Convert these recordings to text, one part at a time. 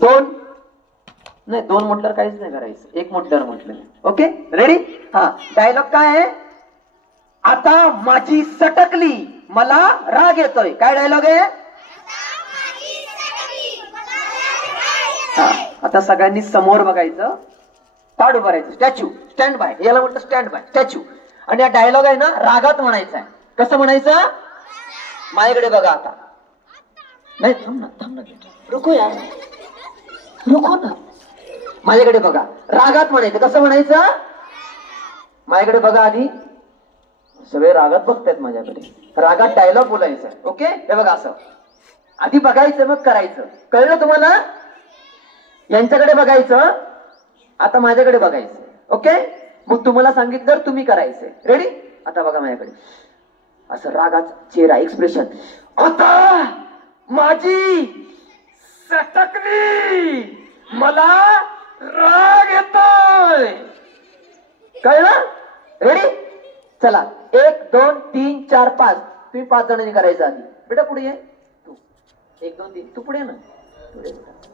दोन नाही, दोन म्हटल्यावर काहीच नाही करायचं, एक म्हटल्यावर म्हटलं. Okay ready? हा डायलॉग काय आहे? आता माझी सटकली मला राग येतोय. काय डायलॉग आहे? आता सगळ्यांनी समोर बघायचं, ताड उभारायचं, स्टॅच्यू, स्टँड बाय, याला म्हणतं स्टँड बाय, स्टॅच्यू. आणि हा डायलॉग आहे ना रागात म्हणायचा आहे. कसं म्हणायचं? माझ्याकडे बघा आता. नाही थांब ना, थांब ना, रुको यार, रुको ना. माझ्याकडे बघा, रागात म्हणायचं. कसं म्हणायचं? माझ्याकडे बघा. आधी सगळे रागात बघतायत माझ्याकडे, रागात डायलॉग बोलायचा. ओके हे बघा, असं आधी बघायचं मग करायचं. कळलं तुम्हाला? यांच्याकडे बघायचं, आता माझ्याकडे बघायचं. ओके मग तुम्हाला सांगितलं तुम्ही करायचंय. रेडी? आता बघा माझ्याकडे, असं रागाचा चेहरा, एक्सप्रेशन. आता माझी सटकली मला राग येतोय. कळलं? रेडी? चला 1 2 3 4 5. तुम्ही 5 जणांनी करायचं. आधी बेटा पुढे ये तू. 1 2 3 तू पुढे ये ना.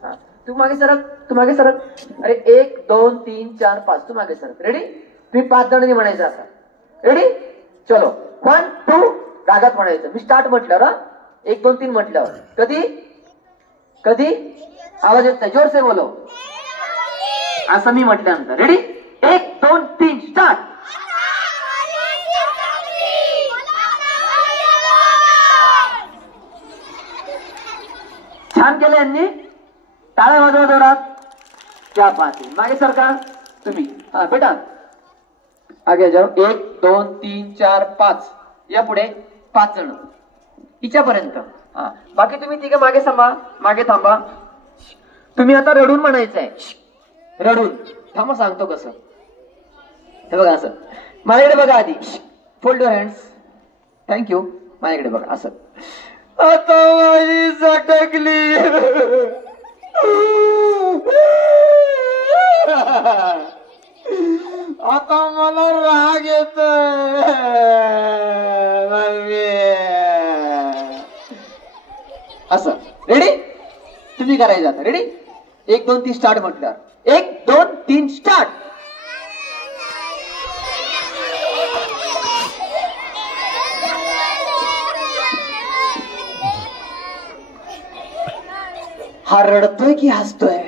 हा तू मागे सरक, तू मागे सरक. अरे 1 2 3 4 5 तू मागे सरक. रेडी? तुम्ही 5 जणांनी म्हणायचं आता. रेडी? चलो 1 2 रागात म्हणायचं. मी स्टार्ट म्हटल्यावर 1 2 3 म्हटल्यावर. कधी कधी आवाज येत नाही, जोर से बोलो. असं मी म्हटल्यानंतर. रेडी? 1 2 3 स्टार्ट. छान केलं यांनी, टाळ्या वाजवा जोरात. क्या बात आहे. मागे सरका तुम्ही. हा बेटा आगे जाओ. 1 2 3 4 5. या पुढे 5 जण हिच्यापर्यंत. हा बाकी तुम्ही तिघे मागे थांबा, मागे थांबा. तुम्ही आता रडून म्हणायचंय. रडून थांबा, सांगतो कसं. हे बघा असं, माझ्याकडे बघा आधी. Fold your hands. थँक्यू. माझ्याकडे बघा असं. आता माझी सटकली आता मला राग येतोय. असं. रेडी? तुम्ही करायचं आता. रेडी? 1 2 3 स्टार्ट म्हटल्यावर 1 2 3 स्टार्ट. हा रडतोय की हसतोय?